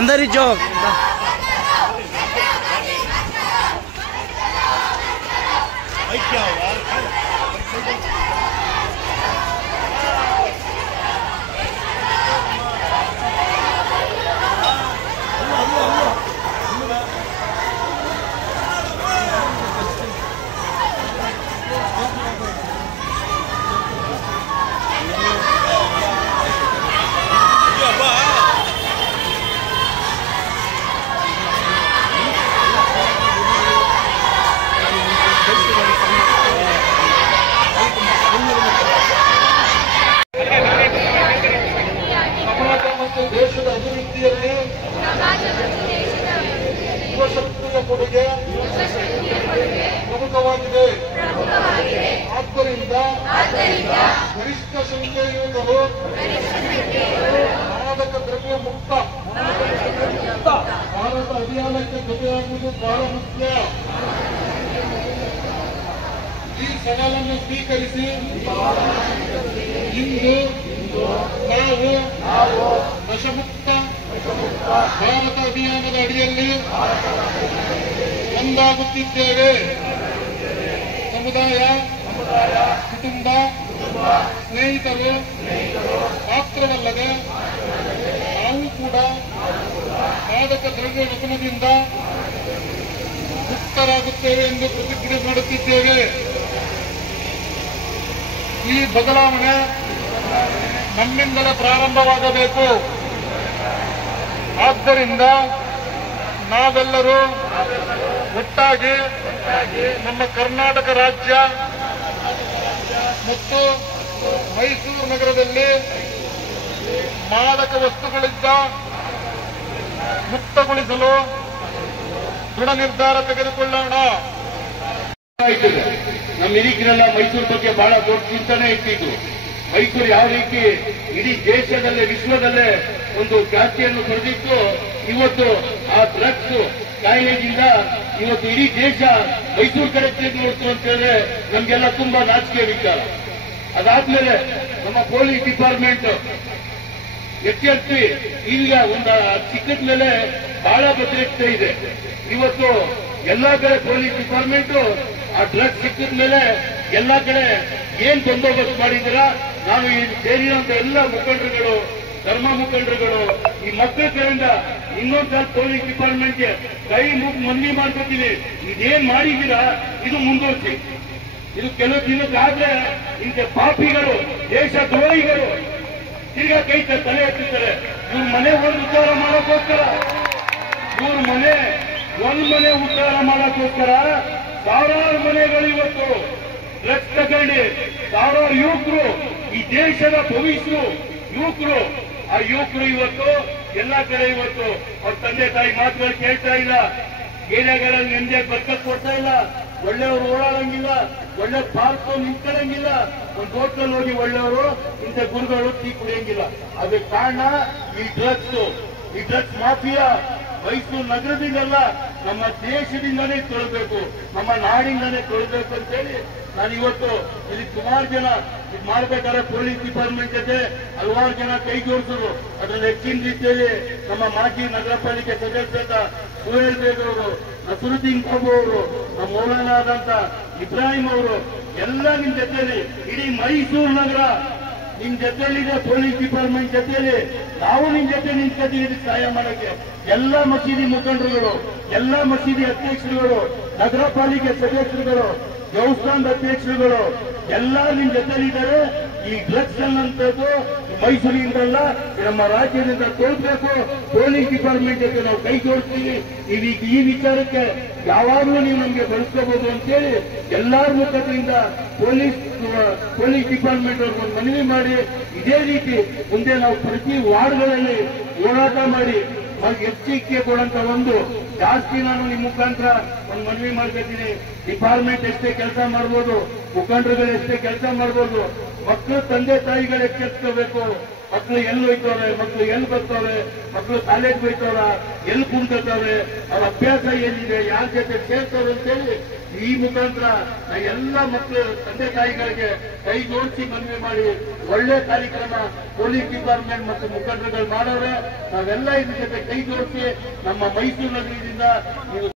अंदर ही जाओ। क्या होगा? ದೇಶದ ಅಭಿವೃದ್ಧಿಯಲ್ಲಿ ಯುವಶಕ್ತಿಯ ಕೊಡುಗೆ ಪ್ರಮುಖವಾಗಿದೆ. ಆದ್ದರಿಂದ ಗರಿಷ್ಠ ಸಂಖ್ಯೆಯ ಯುವಕರು ಮಾದಕ ದ್ರವ್ಯ ಮುಕ್ತ ಭಾರತ ಅಭಿಯಾನಕ್ಕೆ ಜೊತೆಯಾಗುವುದು ಬಹಳ ಮುಖ್ಯ. ಈ ಸವಾಲನ್ನು ಸ್ವೀಕರಿಸಿ ಇಂದು ನಾವು ನಶಮುಕ್ತ ಭಾರತ ಅಭಿಯಾನದ ಅಡಿಯಲ್ಲಿ ಒಂದಾಗುತ್ತಿದ್ದೇವೆ. ಸಮುದಾಯ, ಕುಟುಂಬ, ಸ್ನೇಹಿತರು ಮಾತ್ರವಲ್ಲದೆ ನಾವು ಕೂಡ ಮಾದಕ ದ್ರವ್ಯ ವ್ಯಸನದಿಂದ ಮುಕ್ತರಾಗುತ್ತೇವೆ ಎಂದು ಪ್ರತಿಜ್ಞೆ ಮಾಡುತ್ತಿದ್ದೇವೆ. ಈ ಬದಲಾವಣೆ ನಮ್ಮಿಂದಲೇ ಪ್ರಾರಂಭವಾಗಬೇಕು. ಆದ್ದರಿಂದ ನಾವೆಲ್ಲರೂ ಒಟ್ಟಾಗಿ ನಮ್ಮ ಕರ್ನಾಟಕ ರಾಜ್ಯ ಮತ್ತು ಮೈಸೂರು ನಗರದಲ್ಲಿ ಮಾದಕ ವಸ್ತುಗಳಿಂದ ಮುಕ್ತಗೊಳಿಸಲು ದೃಢ ನಿರ್ಧಾರ ತೆಗೆದುಕೊಳ್ಳೋಣ. ನಮ್ಮ ಹಿರಿಕರೆಲ್ಲ ಮೈಸೂರು ಬಗ್ಗೆ ಬಹಳ ದೊಡ್ಡ ಚಿಂತನೆ ಇಟ್ಟಿದ್ರು. ಮೈಸೂರು ಯಾವ ರೀತಿ ಇಡೀ ದೇಶದಲ್ಲೇ ವಿಶ್ವದಲ್ಲೇ ಒಂದು ಖ್ಯಾತಿಯನ್ನು ಪಡೆದಿತ್ತು, ಇವತ್ತು ಆ ಡ್ರಗ್ಸ್ ಕಾಯಿಲೆಯಿಂದ ಇವತ್ತು ಇಡೀ ದೇಶ ಮೈಸೂರು ಕಡೆ ತಿರುಗಿ ನೋಡ್ತು ಅಂತ ಹೇಳಿದ್ರೆ ನಮ್ಗೆಲ್ಲ ತುಂಬಾ ನಾಚಿಕೆ ವಿಚಾರ. ಅದಾದ್ಮೇಲೆ ನಮ್ಮ ಪೊಲೀಸ್ ಡಿಪಾರ್ಟ್ಮೆಂಟ್ ಎಚ್ಚರಿಸಿ ಈಗ ಒಂದು ಸಿಕ್ಕಿದ ಮೇಲೆ ಬಹಳ ಭದ್ರತೆ ಇದೆ. ಇವತ್ತು ಎಲ್ಲಾ ಕಡೆ ಪೊಲೀಸ್ ಡಿಪಾರ್ಟ್ಮೆಂಟ್ ಆ ಡ್ರಗ್ಸ್ ಸಿಕ್ಕಿದ ಮೇಲೆ ಎಲ್ಲಾ ಕಡೆ ಏನ್ ಬಂದೋಬಸ್ತ್ ಮಾಡಿದ್ದೀರಾ, ನಾನು ಈ ಸೇರಿರುವಂತ ಎಲ್ಲ ಮುಖಂಡರುಗಳು, ಧರ್ಮ ಮುಖಂಡರುಗಳು, ಈ ಮಕ್ಕಳ ಕಡೆಯಿಂದ ಇನ್ನೊಂದ್ಸಲ ಪೊಲೀಸ್ ಡಿಪಾರ್ಟ್ಮೆಂಟ್ಗೆ ಕೈ ಮುಗಿ ಮನವಿ ಮಾಡ್ಕೊತೀನಿ, ಇದೇನ್ ಮಾಡಿದ್ದೀರಾ ಇದು ಮುಂದುವರಿಸಿ. ಇದು ಕೆಲವು ದಿನಕ್ಕಾದ್ರೆ ಇಂಥ ಪಾಪಿಗಳು, ದೇಶ ದ್ರೋಹಿಗಳು ತಿರ್ಗಾ ಕೈ ತಲೆ ಎತ್ತಿದ್ದಾರೆ. ಇವ್ರ ಮನೆ ಒಂದು ಉದ್ಧಾರ ಮಾಡೋಕ್ಕೋಸ್ಕರ, ಇವ್ರ ಮನೆ ಒಂದ್ ಮನೆ ಉದ್ಧಾರ ಮಾಡೋಕ್ಕೋಸ್ಕರ ಸಾವಿರಾರು ಮನೆಗಳು ಇವತ್ತು ಡ್ರಗ್ಸ್ ತಗೊಂಡು ಸಾವಿರಾರು ಯುವಕರು, ಈ ದೇಶದ ಭವಿಷ್ಯ ಯುವಕರು, ಆ ಯುವಕರು ಇವತ್ತು ಎಲ್ಲಾ ಕಡೆ ಇವತ್ತು ಅವ್ರ ತಂದೆ ತಾಯಿ ಮಾತುಗಳು ಕೇಳ್ತಾ ಇಲ್ಲ, ಏರಿಯಾಗಳಲ್ಲಿ ನೆಮ್ಮದಿಯಾಗಿ ಬದುಕಕ್ಕೆ ಕೊಡ್ತಾ ಇಲ್ಲ, ಒಳ್ಳೆಯವರು ಓಡಾಡಂಗಿಲ್ಲ, ಒಳ್ಳೆ ಪಾರ್ಕ್ ನಿಂತ್ಕೊಳ್ಳಂಗಿಲ್ಲ, ಒಂದು ಹೋಟೆಲ್ ಹೋಗಿ ಒಳ್ಳೆಯವರು ಇಂಥ ಗುರುಗಳು ಟೀ ಕುಡಿಯಂಗಿಲ್ಲ. ಅದಕ್ಕೆ ಕಾರಣ ಈ ಡ್ರಗ್ಸ್ ಮಾಫಿಯಾ ಮೈಸೂರು ನಗರದಿಂದಲ್ಲ ನಮ್ಮ ದೇಶದಿಂದನೇ ತೊಳಬೇಕು, ನಮ್ಮ ನಾಡಿಂದನೇ ತೊಳಬೇಕು ಅಂತೇಳಿ ನಾನು ಇವತ್ತು ಇಲ್ಲಿ ಸುಮಾರು ಜನ ಇದು ಮಾಡಬೇಕಾದ್ರೆ ಪೊಲೀಸ್ ಡಿಪಾರ್ಟ್ಮೆಂಟ್ ಜೊತೆ ಹಲವಾರು ಜನ ಕೈ ಜೋಡಿಸಿದ್ರು. ಅದರಲ್ಲಿ ಹೆಚ್ಚಿನ ರೀತಿಯಲ್ಲಿ ನಮ್ಮ ಮಾಜಿ ನಗರ ಪಾಲಿಕೆ ಸದಸ್ಯರಾದ ಸುಹೇಲ್ ಬೇಗ್ ಅವರು, ನಸರುದ್ದೀನ್ ಬಾಬು ಅವರು, ನಮ್ಮ ಮೌಲಾನ ಆದಂತ ಇಬ್ರಾಹಿಂ ಅವರು ಎಲ್ಲ ನಿಮ್ ಜೊತೆಯಲ್ಲಿ, ಇಡೀ ಮೈಸೂರು ನಗರ ನಿಮ್ ಜೊತೆಯಲ್ಲಿದೆ, ಪೊಲೀಸ್ ಡಿಪಾರ್ಟ್ಮೆಂಟ್ ಜೊತೆಯಲ್ಲಿ ನಾವು ನಿಮ್ ಜೊತೆ ನಿಂತ್ಕೊತೀವಿ ಸಹಾಯ ಮಾಡಕ್ಕೆ. ಎಲ್ಲ ಮಸೀದಿ ಮುಖಂಡರುಗಳು, ಎಲ್ಲ ಮಸೀದಿ ಅಧ್ಯಕ್ಷರುಗಳು, ನಗರ ಪಾಲಿಕೆ ಸದಸ್ಯರುಗಳು, ದೇವಸ್ಥಾನದ ಅಧ್ಯಕ್ಷರುಗಳು ಎಲ್ಲ ನಿಮ್ ಜೊತೆಲಿದ್ದಾರೆ. ಈ ಡ್ರಗ್ಸ್ ಅನ್ನೋದು ಮೈಸೂರಿನಿಂದಲ್ಲ ನಮ್ಮ ರಾಜ್ಯದಿಂದ ತೋರ್ಬೇಕು. ಪೊಲೀಸ್ ಡಿಪಾರ್ಟ್ಮೆಂಟ್ ಜೊತೆ ನಾವು ಕೈ ಜೋಡಿಸ್ತೀವಿ. ಈ ವಿಚಾರಕ್ಕೆ ಯಾವಾಗಲೂ ನೀವು ನಮಗೆ ಬಳಸ್ಕೋಬಹುದು ಅಂತೇಳಿ ಎಲ್ಲಾರ ಮುಖದಿಂದ ಪೊಲೀಸ್ ಡಿಪಾರ್ಟ್ಮೆಂಟ್ ಅವ್ರಿಗೆ ಒಂದು ಮನವಿ ಮಾಡಿ, ಇದೇ ರೀತಿ ಮುಂದೆ ನಾವು ಪ್ರತಿ ವಾರ್ಡ್ಗಳಲ್ಲಿ ಹೋರಾಟ ಮಾಡಿ ಎಚ್ಚರಿಕೆ ಕೊಡುವಂತ ಒಂದು ಜಾಸ್ತಿ ನಾನು ನಿಮ್ಮ ಮುಖಾಂತರ ಒಂದು ಮನವಿ ಮಾಡ್ಕೊತೀನಿ. ಡಿಪಾರ್ಟ್ಮೆಂಟ್ ಎಷ್ಟೇ ಕೆಲಸ ಮಾಡ್ಬೋದು, ಮುಖಂಡರುಗಳು ಎಷ್ಟೇ ಕೆಲಸ ಮಾಡ್ಬೋದು, ಮಕ್ಕಳು ತಂದೆ ತಾಯಿಗಳು ಎಚ್ಚರಿಸ್ಕೋಬೇಕು. ಮಕ್ಕಳು ಎಲ್ಲಿ ಹೋಯ್ತವ್ರೆ, ಮಕ್ಕಳು ಎಲ್ಲಿ ಬರ್ತಾವೆ, ಮಕ್ಕಳು ಕಾಲೇಜ್ ಹೋಯ್ತವ್ರ, ಎಲ್ಲಿ ಕುಂತವ್ರೆ, ಅವ್ರ ಅಭ್ಯಾಸ ಏನಿದೆ, ಯಾರ ಜೊತೆ ಸೇರ್ತಾವ್ರೆ ಅಂತೇಳಿ ಈ ಮುಖಾಂತರ ಎಲ್ಲ ಮಕ್ಕಳು ತಂದೆ ತಾಯಿಗಳಿಗೆ ಕೈ ಜೋಡಿಸಿ ಮನವಿ ಮಾಡಿ ಒಳ್ಳೆ ಕಾರ್ಯಕ್ರಮ ಪೊಲೀಸ್ ಡಿಪಾರ್ಟ್ಮೆಂಟ್ ಮತ್ತು ಮುಖಂಡರುಗಳು ಮಾಡವ್ರೆ. ನಾವೆಲ್ಲ ಇದ್ರ ಜೊತೆ ಕೈ ಜೋಡಿಸಿ ನಮ್ಮ ಮೈಸೂರು ನಗರದಿಂದ ನೀವು